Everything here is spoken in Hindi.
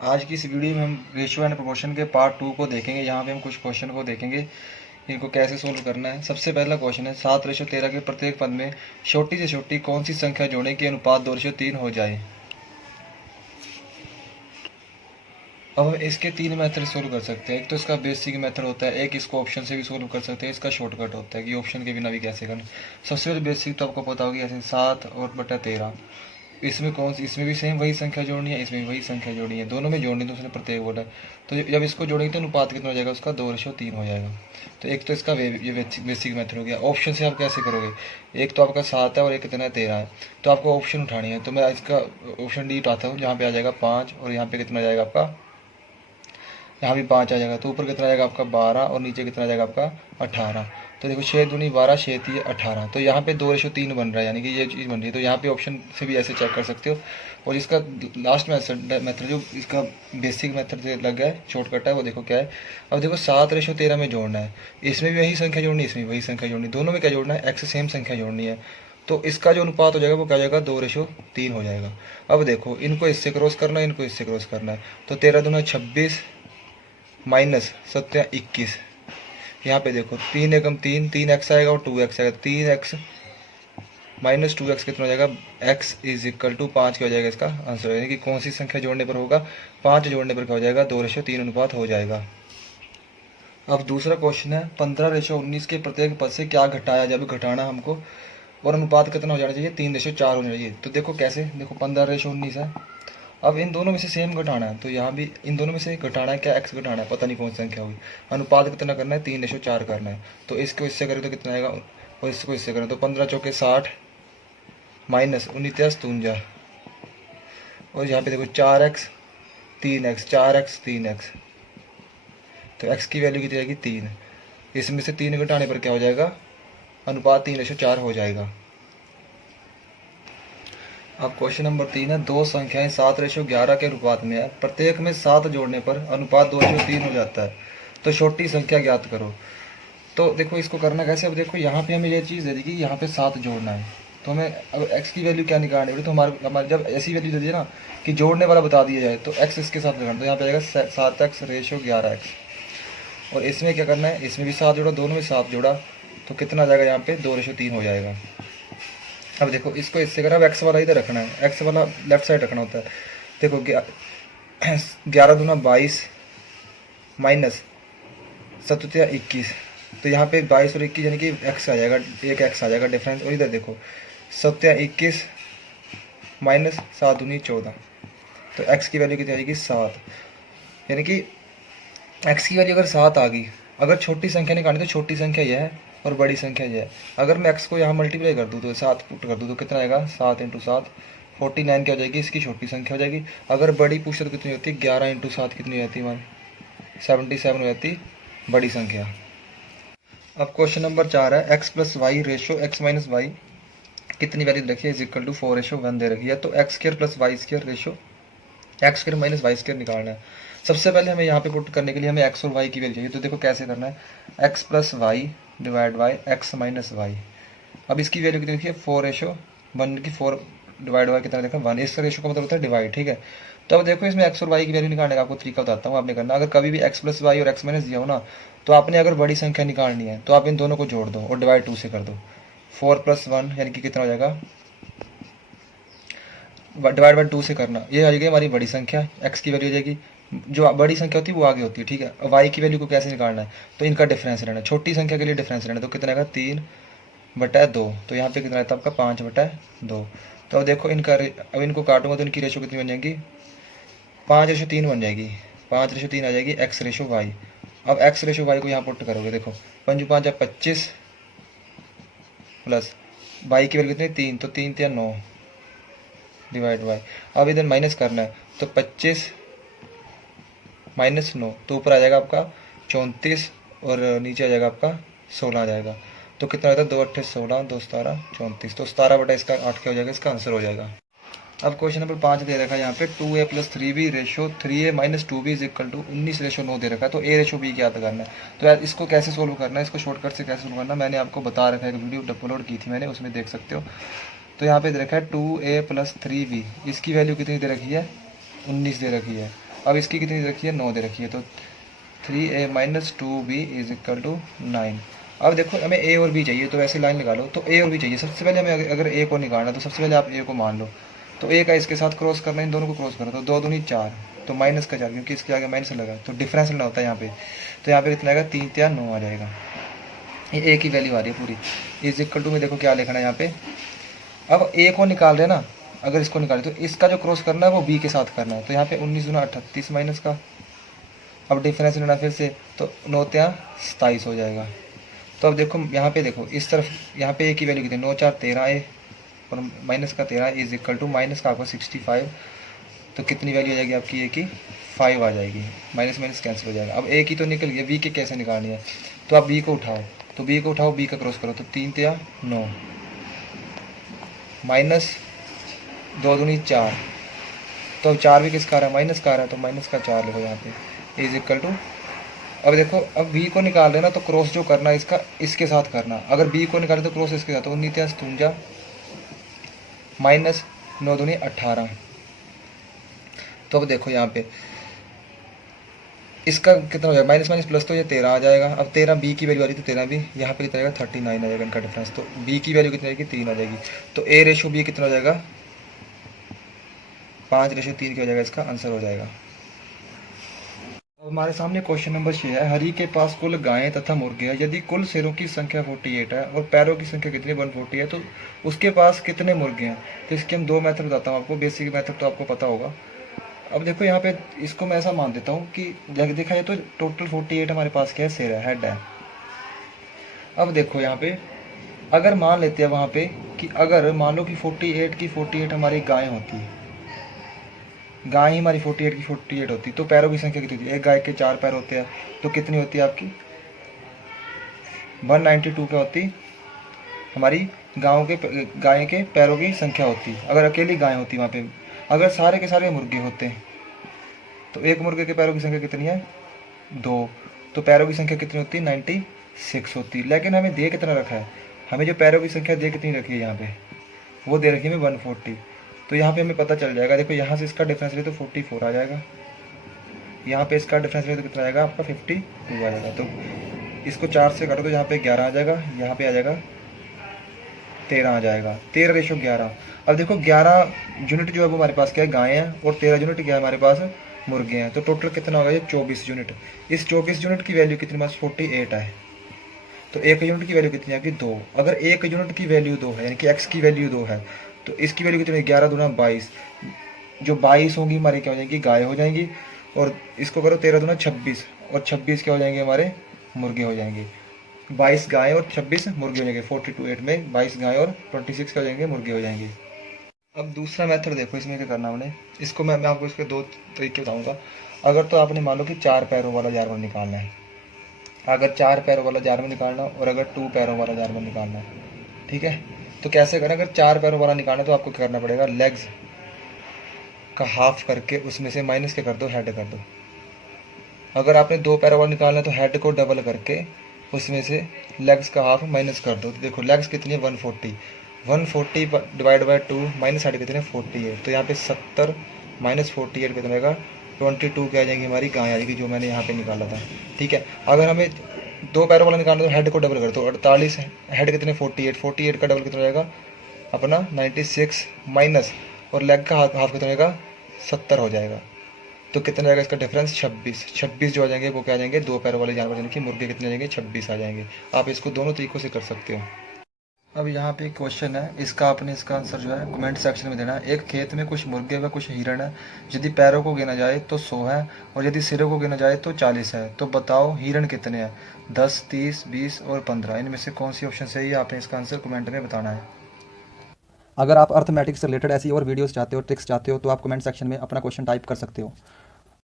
आज की इस वीडियो में हम रेशियो एंड प्रोपोर्शन के पार्ट 2 को देखेंगे। यहाँ पे हम कुछ क्वेश्चन को देखेंगे, इनको कैसे सोल्व करना है। सबसे पहला क्वेश्चन है 7:13 के प्रत्येक पद में छोटी से छोटी कौन सी संख्या जोड़ें कि अनुपात 2:3 हो जाए। अब हम इसके 3 मेथड सोल्व कर सकते हैं। एक तो इसका बेसिक मेथड होता है, एक इसको ऑप्शन से भी सोल्व कर सकते हैं, इसका शॉर्टकट होता है कि ऑप्शन के बिना भी कैसे करना। सबसे पहले बेसिक तो आपको पता होगी, ऐसे 7/13 इसमें कौन सी, इसमें भी सेम वही संख्या जोड़नी है, इसमें भी वही संख्या जोड़नी है, दोनों में जोड़नी, तो उसने प्रत्येक बोला है। तो जब इसको जोड़ेंगे तो अनुपात कितना हो जाएगा उसका, 2:3 हो जाएगा। तो एक तो इसका ये बेसिक मेथड हो गया। ऑप्शन से आप कैसे करोगे, एक तो आपका 7 है और एक कितना है 13 है, तो आपको ऑप्शन उठानी है। तो मैं इसका ऑप्शन डी उठाता हूँ, जहाँ पे आ जाएगा 5 और यहाँ पे कितना आ जाएगा आपका, यहाँ भी 5 आ जाएगा। तो ऊपर कितना आ जाएगा आपका 12 और नीचे कितना आ जाएगा आपका 18। तो देखो 6 दूनी 12, 6 3 18, तो यहाँ पे 2:3 बन रहा है, यानी कि ये चीज़ बन रही है। तो यहाँ पे ऑप्शन से भी ऐसे चेक कर सकते हो। और इसका लास्ट मेथड जो इसका बेसिक मेथड से लग गया है, शॉर्टकट है, वो देखो क्या है। अब देखो 7:13 में जोड़ना है, इसमें भी वही संख्या जोड़नी है, इसमें भी वही संख्या जोड़नी है, दोनों में क्या जोड़ना है, एक्स सेम संख्या जोड़नी है। तो इसका जो अनुपात हो जाएगा वो क्या हो जाएगा, 2:3 हो जाएगा। अब देखो इनको इससे क्रॉस करना है, इनको इससे क्रॉस करना है। तो 13 दूना 26 माइनस 7 21, यहाँ पे देखो 3 एकम 3, 3x आएगा और 2x आएगा। 3x माइनस 2x कितना हो जाएगा, x इज इक्वल टू 5 क्या हो जाएगा इसका आंसर, यानी कि कौन सी संख्या जोड़ने पर होगा, 5 जोड़ने पर क्या हो जाएगा, 2:3 अनुपात हो जाएगा। अब दूसरा क्वेश्चन है 15:19 के प्रत्येक पद से क्या घटाया, जब घटाना हमको, और अनुपात कितना हो जाना चाहिए, 3:4 होना चाहिए। तो देखो कैसे, देखो 15:19 है, अब इन दोनों में से सेम घटाना है, तो यहाँ भी इन दोनों में से घटाना है, क्या एक्स घटाना है, पता नहीं कौन सी संख्या होगी। अनुपात कितना करना है, 3:4 करना है। तो इसको इससे करें तो कितना आएगा, और इसको इससे करें तो 15 चौके 60 माइनस 19 53, और यहाँ पे देखो 4x 3x 4x 3x, तो x की वैल्यू कितनी आएगी 3। इसमें से 3 घटाने पर क्या हो जाएगा, अनुपात 3:4 हो जाएगा। अब क्वेश्चन नंबर 3 है, दो संख्याएं 7:11 के अनुपात में है, प्रत्येक में 7 जोड़ने पर अनुपात 2:3 हो जाता है, तो छोटी संख्या ज्ञात करो। तो देखो इसको करना कैसे, अब देखो यहाँ पे हमें ये चीज़ दे दी कि यहाँ पे 7 जोड़ना है, तो हमें अब x की वैल्यू क्या निकालनी है, तो हमारे जब ऐसी वैल्यू दे दी ना कि जोड़ने वाला बता दिया जाए, तो x इसके साथ लगाना, तो यहाँ पे आएगा 7x/11x। और इसमें क्या करना है, इसमें भी 7 जोड़ा, दोनों में 7 जोड़ा, तो कितना आ जाएगा यहाँ पे 2:3 हो जाएगा। अब देखो इसको इससे करा, अब एक्स वाला इधर रखना है, एक्स वाला लेफ्ट साइड रखना होता है। देखो 11 दूना 22 माइनस 7 21, तो यहाँ पे 22 और 21 यानी कि एक्स आ जाएगा, एक एक्स आ जाएगा डिफरेंस। और इधर देखो 7 21 माइनस 7 दूनी 14, तो एक्स की वैल्यू कितनी आ जाएगी 7, यानी कि एक्स की वैल्यू अगर 7 आ गई, अगर छोटी संख्या निकालनी तो छोटी संख्या यह है और बड़ी संख्या यह है। अगर मैं एक्स को यहाँ मल्टीप्लाई कर दूँ तो 7 पुट कर दूँ तो कितना आएगा, 7 × 7 49 क्या हो जाएगी, इसकी छोटी संख्या हो जाएगी। अगर बड़ी पूछे तो कितनी होती है, 11 × 7 कितनी हो जाती है हमारी, 77 हो जाती बड़ी संख्या। अब क्वेश्चन नंबर 4 है, x plus y ratio x minus y कितनी वैल्यू रखी है, इज इक्वल टू 4:1 दे रखी है। तो x square plus y square ratio x square minus y square निकालना है। सबसे पहले हमें यहाँ पे पुट करने के लिए हमें एक्स और वाई की वैल्यू चाहिए, तो देखो कैसे करना है, x plus y divide by x minus y. अब इसकी वैल्यू कितनी देखिए 4:1 की 4 डिवाइड बाई कितना देखा 1, इसका रेशो का मतलब होता है डिवाइड, ठीक है। तो अब देखो इसमें एक्स और वाई की वैल्यू निकालने का आपको तरीका बताता हूँ, आपने करना, अगर कभी भी एक्स प्लस वाई और एक्स माइनस दिया हो ना, तो आपने अगर बड़ी संख्या निकालनी है तो आप इन दोनों को जोड़ दो और डिवाइड 2 से कर दो। 4 + 1 यानी कि कितना हो जाएगा, डिवाइड बाई 2 से करना, ये आ जाएगी हमारी बड़ी संख्या, एक्स की वैल्यू हो जाएगी, जो बड़ी संख्या होती है वो आगे होती है, ठीक है। वाई की वैल्यू को कैसे निकालना है, तो इनका डिफरेंस लेना है, छोटी संख्या के लिए डिफरेंस लेना है, तो कितना आएगा 3/2, तो यहाँ पे कितना रहता है आपका 5/2। तो अब देखो इनका अब इनको काटूंगा तो इनकी रेशो कितनी बन जाएगी, 5:3 बन जाएगी, 5:3 आ जाएगी एक्स रेशो वाई। अब एक्स रेशो वाई को यहाँ पुट करोगे, देखो 5 5 25 प्लस वाई की वैल्यू कितनी 3, तो 3 3 9 डिवाइड बाई, अब इधर माइनस करना है, तो 25 माइनस 9, तो ऊपर आ जाएगा आपका 34 और नीचे आ जाएगा आपका 16 आ जाएगा। तो कितना रहता है 2 8 16 2 17 34, तो 17 बटा इसका 8 क्या हो जाएगा, इसका आंसर हो जाएगा। अब क्वेश्चन नंबर 5 दे रखा है यहाँ पे 2a + 3b ratio 3a - 2b is equal to 19:9 दे रखा है, तो a रेशो b ज्ञात करना है। तो यार इसको कैसे सोल्व करना है, इसको शॉर्टकट से कैसे सोल्व करना है, मैंने आपको बता रखा है, एक वीडियो अपलोड की थी मैंने, उसमें देख सकते हो। तो यहाँ पे दे रखा है 2a + 3b, इसकी वैल्यू कितनी दे रखी है 19 दे रखी है। अब इसकी कितनी दे रखी है, 9 दे रखी है, तो 3a minus 2b is equal to 9। अब देखो हमें a और b चाहिए, तो वैसे लाइन लगा लो, तो a और b चाहिए। सबसे पहले हमें अगर a को निकालना तो सबसे पहले आप a को मान लो, तो a का इसके साथ क्रॉस करना, इन दोनों को क्रॉस करो, तो 2 दूनी 4, तो माइनस का 4, क्योंकि इसके आगे माइनस लगा तो डिफरेंस लेना होता है यहाँ पे। तो यहाँ पे कितना आएगा, 3 3 9 आ जाएगा। ये a की वैल्यू आ रही है पूरी, इज इक्वल टू में देखो क्या लिखना है यहाँ पे। अब a को निकाल रहे ना, अगर इसको निकाले तो इसका जो क्रॉस करना है वो b के साथ करना है। तो यहाँ पे 19 दूना 38 माइनस का, अब डिफरेंस लेना फिर से, तो 9 3 27 हो जाएगा। तो अब देखो यहाँ पे देखो इस तरफ, यहाँ पे a की वैल्यू कितनी, 9 4 13 a और माइनस का 13 इज इक्वल टू माइनस का आपका 65। तो कितनी वैल्यू आ जाएगी आपकी a की, 5 आ जाएगी, माइनस माइनस कैंसिल हो जाएगा। अब a की तो निकल गई, b की कैसे निकालनी है, तो आप b को उठाओ, तो b को उठाओ, b का क्रॉस करो, तो 3 3 9 माइनस 2 दूनी 4, तो अब 4 भी किसका आ रहा है, माइनस का आ रहा है, तो माइनस का 4 लिखो यहाँ पे इज इक्वल टू। अब देखो अब b को निकाल रहे ना, तो क्रॉस जो करना है इसका इसके साथ करना, अगर b को निकाले तो क्रॉस इसके साथ, तो 19 53 माइनस 9 दूनी 18। तो अब देखो यहाँ पे इसका कितना हो जाएगा, माइनस माइनस प्लस, तो ये 13 आ जाएगा। अब 13 बी की वैल्यू आ रही है, तो 13 भी यहाँ पे कितना आएगा, 39 आ जाएगा इनका डिफरेंस। तो बी की वैल्यू कितनी आएगी, 3 आ जाएगी। तो a रेशो बी कितना हो जाएगा, 5:3 की हो जाएगा, इसका आंसर हो जाएगा। अब हमारे सामने क्वेश्चन नंबर 6 है। हरी के पास कुल गायें तथा मुर्गे हैं। यदि कुल सिरों की संख्या 48 है और पैरों की संख्या कितनी 140 है, तो उसके पास कितने मुर्गे हैं। तो इसके हम 2 मेथड बताता हूँ आपको, बेसिक मेथड तो आपको पता होगा। अब देखो यहाँ पे इसको मैं ऐसा मान देता हूँ कि देखा जाए तो टोटल 48 हमारे पास क्या है, सिर है, हेड है। अब देखो यहाँ पे अगर मान लेते हैं वहाँ पे कि अगर मान लो कि 48 की 48 हमारी गायें होती है, गाय ही हमारी 48 की 48 होती, तो पैरों की संख्या कितनी होती है, एक गाय के 4 पैर होते हैं, तो कितनी होती है आपकी 192 क्या होती हमारी गाय के पैरों की संख्या होती। अगर अकेली गाय होती वहाँ पे, अगर सारे के सारे मुर्गे होते हैं तो एक मुर्गे के पैरों की संख्या कितनी है, 2, तो पैरों की संख्या कितनी होती है 96 होती। लेकिन हमें दे कितना रखा है, हमें जो पैरों की संख्या दे कितनी रखी है यहाँ पे, वो दे रखी है हमें 140। तो यहाँ पे हमें पता चल जाएगा, देखो यहाँ से इसका डिफरेंस ले तो 44 आ जाएगा, यहाँ पे इसका डिफरेंस ले तो कितना आएगा आपका 52 आ जाएगा। तो इसको 4 से काटो तो यहाँ पे 11 आ जाएगा, यहाँ पे आ जाएगा 13 आ जाएगा, 13:11। अब देखो 11 यूनिट जो है वो हमारे पास क्या है, गाय है, और 13 यूनिट क्या है हमारे पास, मुर्गे हैं। तो टोटल कितना होगा ये 24 यूनिट। इस 24 यूनिट की वैल्यू कितनी पास 48 है, तो 1 यूनिट की वैल्यू कितनी आएगी 2। अगर 1 यूनिट की वैल्यू 2 है, यानी कि x की वैल्यू 2 है, तो इसकी वैल्यू कितनी है 11 दूना 22, जो 22 होंगी हमारी क्या हो जाएंगी, गाय हो जाएंगी। और इसको करो 13 दूना 26, और 26 क्या हो जाएंगे हमारे, मुर्गे हो जाएंगे। 22 गाय और 26 मुर्गे हो जाएंगे, 42 में 22 गाय और 26 क्या हो जाएंगे, मुर्गे हो जाएंगे। अब दूसरा मेथड देखो, इसमें क्या करना हमने, इसको मैं आपको इसके 2 तरीके बताऊंगा। अगर तो आपने मान लो कि 4 पैरों वाला जानवर निकालना है, अगर 4 पैरों वाला जानवर निकालना, और अगर 2 पैरों वाला जानवर निकालना है, ठीक है, तो कैसे करें। अगर 4 पैरों वाला निकालना है तो आपको क्या करना पड़ेगा, लेग्स का हाफ करके उसमें से माइनस क्या कर दो, हेड कर दो। अगर आपने 2 पैरों वाला निकालना है तो हेड को डबल करके उसमें से लेग्स का हाफ माइनस कर दो। तो देखो लेग्स कितनी है 140 डिवाइड बाई 2 माइनस हेड कितने 48, तो यहाँ पे 70 माइनस 48 कितना आएगा 22 क्या आ जाएंगी हमारी गाय आ जाएगी, जो मैंने यहाँ पे निकाला था। ठीक है, अगर हमें 2 पैरों वाला निकालना तो हेड को डबल कर दो, 48 हेड कितने 48 का डबल कितना रहेगा अपना 96 माइनस, और लेग का हाफ कितना रहेगा 70 हो जाएगा। तो कितना रहेगा इसका डिफरेंस 26 जो आ जाएंगे वो क्या आ जाएंगे, 2 पैरों वाले जानवर यानी कि मुर्गे कितने आ जाएंगे 26 आ जाएंगे। आप इसको दोनों तरीकों से कर सकते हो। अब यहाँ पे क्वेश्चन है, इसका आपने इसका आंसर जो है कमेंट सेक्शन में देना है। एक खेत में कुछ मुर्गे व कुछ हिरण है, यदि पैरों को गिना जाए तो 100 है, और यदि सिरों को गिना जाए तो 40 है। तो बताओ हिरण कितने हैं, 10, 30, 20 और 15, इनमें से कौन सी ऑप्शन सही है, आपने इसका आंसर कमेंट में बताना है। अगर आप अर्थमेटिक्स से रिलेटेड ऐसी और वीडियोस चाहते हो, ट्रिक्स चाहते हो, तो आप कमेंट सेक्शन में अपना क्वेश्चन टाइप कर सकते हो।